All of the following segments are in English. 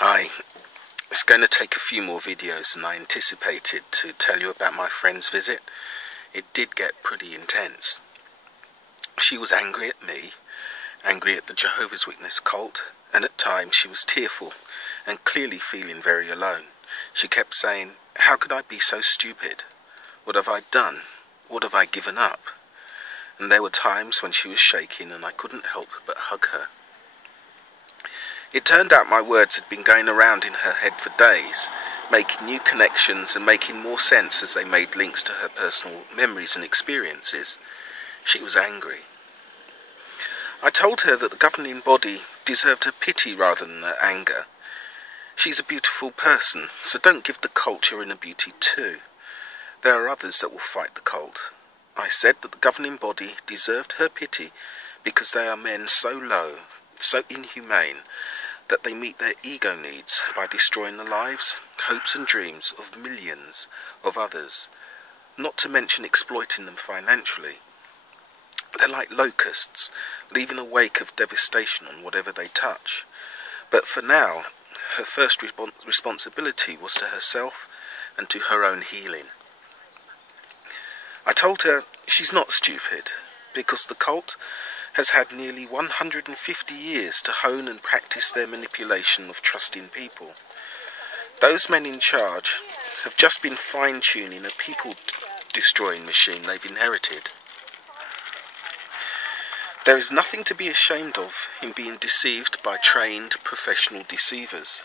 Hi, it's going to take a few more videos than I anticipated to tell you about my friend's visit. It did get pretty intense. She was angry at me, angry at the Jehovah's Witness cult, and at times she was tearful and clearly feeling very alone. She kept saying, "How could I be so stupid? What have I done? What have I given up?" And there were times when she was shaking and I couldn't help but hug her. It turned out my words had been going around in her head for days, making new connections and making more sense as they made links to her personal memories and experiences. She was angry. I told her that the governing body deserved her pity rather than her anger. She's a beautiful person, so don't give the cult your inner beauty too. There are others that will fight the cult. I said that the governing body deserved her pity because they are men so low, so inhumane, that they meet their ego needs by destroying the lives, hopes and dreams of millions of others, not to mention exploiting them financially. They're like locusts, leaving a wake of devastation on whatever they touch. But for now, her first responsibility was to herself and to her own healing. I told her she's not stupid, because the cult has had nearly 150 years to hone and practice their manipulation of trusting people. Those men in charge have just been fine-tuning a people-destroying machine they've inherited. There is nothing to be ashamed of in being deceived by trained professional deceivers.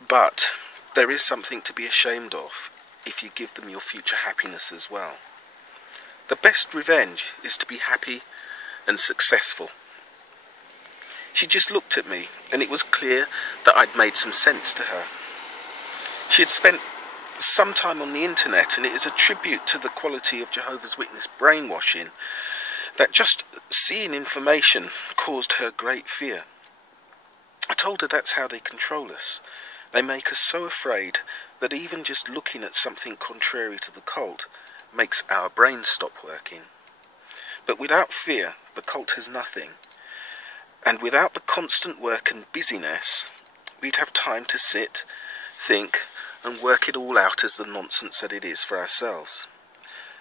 But there is something to be ashamed of if you give them your future happiness as well. The best revenge is to be happy and successful. She just looked at me, and it was clear that I'd made some sense to her. She had spent some time on the internet, and it is a tribute to the quality of Jehovah's Witness brainwashing that just seeing information caused her great fear. I told her that's how they control us. They make us so afraid that even just looking at something contrary to the cult makes our brains stop working. But without fear, the cult has nothing. And without the constant work and busyness, we'd have time to sit, think, and work it all out as the nonsense that it is for ourselves.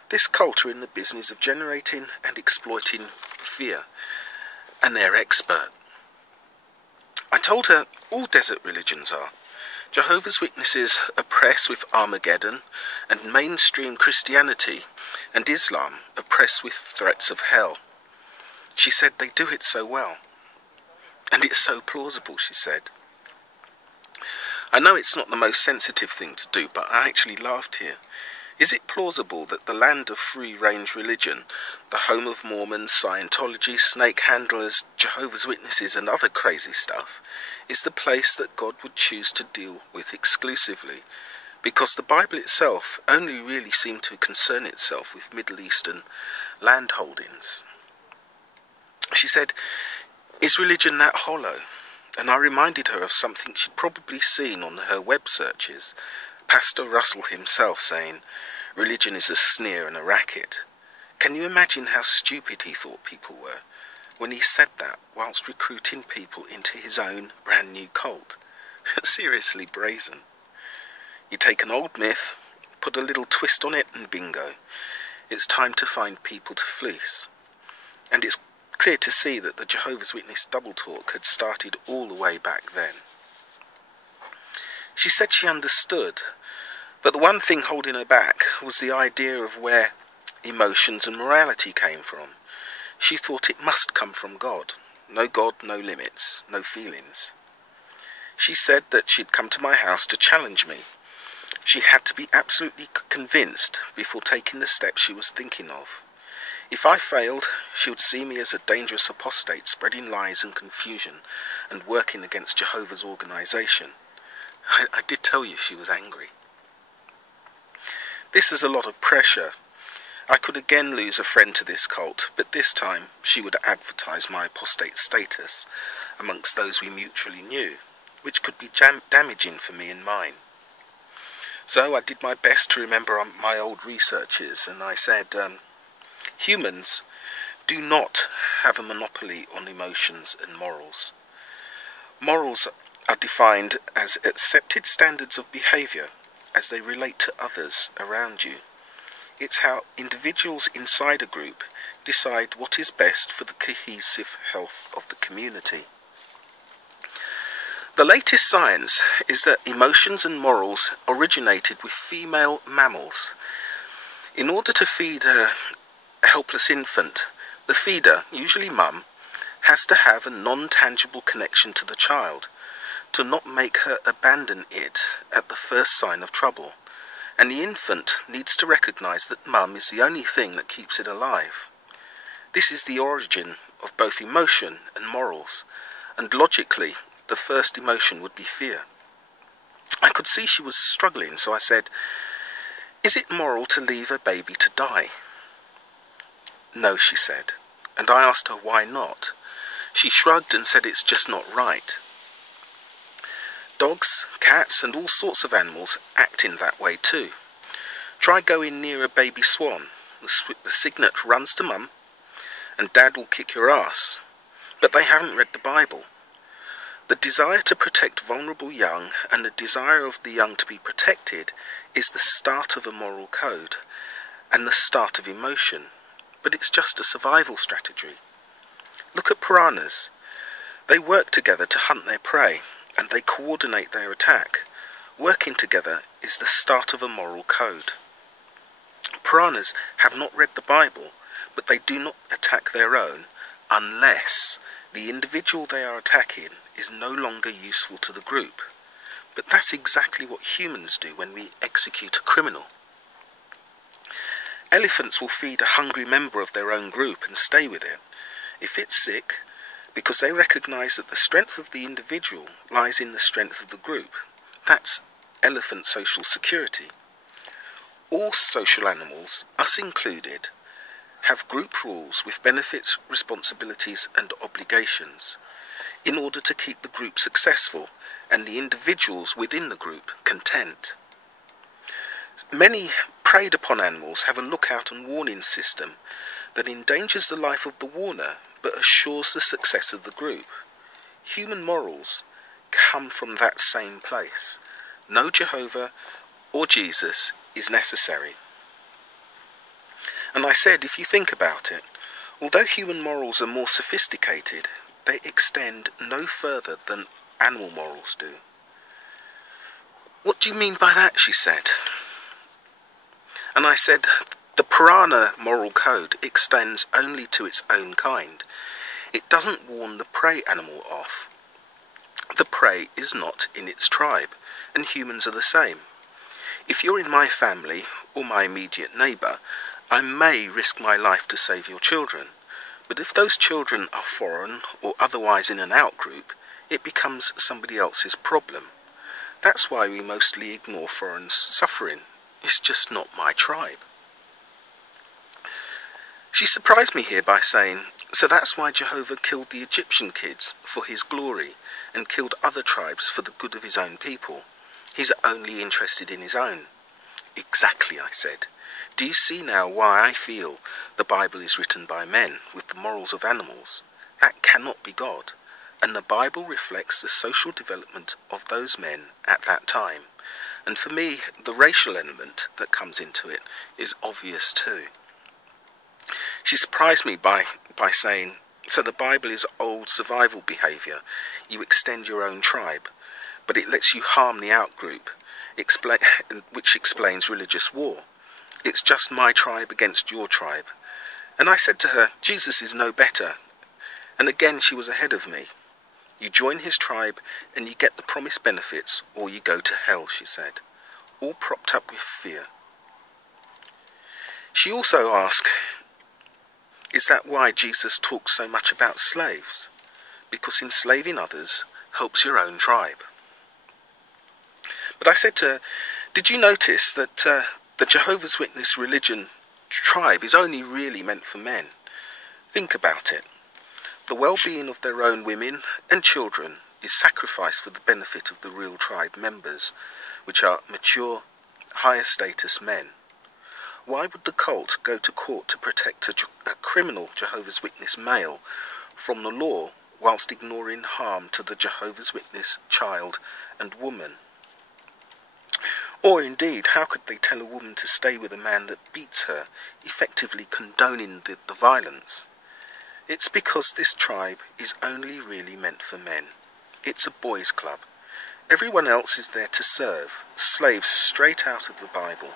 This cult are in the business of generating and exploiting fear, and they're expert. I told her all desert religions are. Jehovah's Witnesses oppress with Armageddon, and mainstream Christianity and Islam oppress with threats of hell. She said they do it so well. And it's so plausible, she said. I know it's not the most sensitive thing to do, but I actually laughed here. Is it plausible that the land of free-range religion, the home of Mormons, Scientology, snake handlers, Jehovah's Witnesses and other crazy stuff, is the place that God would choose to deal with exclusively? Because the Bible itself only really seemed to concern itself with Middle Eastern land holdings. She said, "Is religion that hollow?" And I reminded her of something she'd probably seen on her web searches. Pastor Russell himself saying, "Religion is a sneer and a racket." Can you imagine how stupid he thought people were when he said that whilst recruiting people into his own brand new cult? Seriously brazen. You take an old myth, put a little twist on it, and bingo. It's time to find people to fleece. And it's clear to see that the Jehovah's Witness double talk had started all the way back then. She said she understood, but the one thing holding her back was the idea of where emotions and morality came from. She thought it must come from God. No God, no limits, no feelings. She said that she'd come to my house to challenge me. She had to be absolutely convinced before taking the steps she was thinking of. If I failed, she would see me as a dangerous apostate spreading lies and confusion and working against Jehovah's organisation. I did tell you she was angry. This is a lot of pressure. I could again lose a friend to this cult, but this time she would advertise my apostate status amongst those we mutually knew, which could be damaging for me and mine. So I did my best to remember my old researches, and I said, humans do not have a monopoly on emotions and morals. Morals are defined as accepted standards of behaviour as they relate to others around you. It's how individuals inside a group decide what is best for the cohesive health of the community. The latest science is that emotions and morals originated with female mammals. In order to feed a helpless infant, the feeder, usually mum, has to have a non-tangible connection to the child to not make her abandon it at the first sign of trouble. And the infant needs to recognise that mum is the only thing that keeps it alive. This is the origin of both emotion and morals, and logically, the first emotion would be fear. I could see she was struggling, so I said, "Is it moral to leave a baby to die?" "No," she said, and I asked her why not. She shrugged and said it's just not right. Dogs, cats and all sorts of animals act in that way too. Try going near a baby swan. The cygnet runs to mum and dad will kick your ass. But they haven't read the Bible. The desire to protect vulnerable young and the desire of the young to be protected is the start of a moral code and the start of emotion. But it's just a survival strategy. Look at piranhas. They work together to hunt their prey, and they coordinate their attack. Working together is the start of a moral code. Piranhas have not read the Bible, but they do not attack their own unless the individual they are attacking is no longer useful to the group. But that's exactly what humans do when we execute a criminal. Elephants will feed a hungry member of their own group and stay with it if it's sick, because they recognise that the strength of the individual lies in the strength of the group. That's elephant social security. All social animals, us included, have group rules with benefits, responsibilities and obligations in order to keep the group successful and the individuals within the group content. Many preyed upon animals have a lookout and warning system that endangers the life of the warner but assures the success of the group. Human morals come from that same place. No Jehovah or Jesus is necessary. And I said, if you think about it, although human morals are more sophisticated, they extend no further than animal morals do. "What do you mean by that?" she said. And I said, the piranha moral code extends only to its own kind. It doesn't warn the prey animal off. The prey is not in its tribe, and humans are the same. If you're in my family or my immediate neighbour, I may risk my life to save your children. But if those children are foreign or otherwise in an out-group, it becomes somebody else's problem. That's why we mostly ignore foreign suffering. It's just not my tribe. She surprised me here by saying, "So that's why Jehovah killed the Egyptian kids for his glory and killed other tribes for the good of his own people. He's only interested in his own." "Exactly," I said. "Do you see now why I feel the Bible is written by men with the morals of animals? That cannot be God. And the Bible reflects the social development of those men at that time. And for me, the racial element that comes into it is obvious too." She surprised me by saying, "So the Bible is old survival behaviour. You extend your own tribe, but it lets you harm the outgroup, which explains religious war. It's just my tribe against your tribe." And I said to her, Jesus is no better. And again she was ahead of me. "You join his tribe and you get the promised benefits, or you go to hell," she said, all propped up with fear. She also asked, "Is that why Jesus talks so much about slaves? Because enslaving others helps your own tribe." But I said to her, "Did you notice that the Jehovah's Witness religion tribe is only really meant for men? Think about it. The well-being of their own women and children is sacrificed for the benefit of the real tribe members, which are mature, higher status men. Why would the cult go to court to protect a criminal Jehovah's Witness male from the law whilst ignoring harm to the Jehovah's Witness child and woman? Or indeed, how could they tell a woman to stay with a man that beats her, effectively condoning the violence? It's because this tribe is only really meant for men. It's a boys' club. Everyone else is there to serve, slaves straight out of the Bible.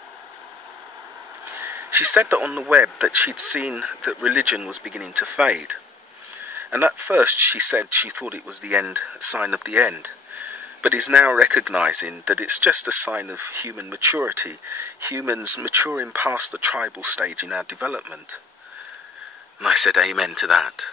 She said that on the web that she'd seen that religion was beginning to fade. And at first she said she thought it was the end, a sign of the end, but is now recognising that it's just a sign of human maturity, humans maturing past the tribal stage in our development. And I said amen to that.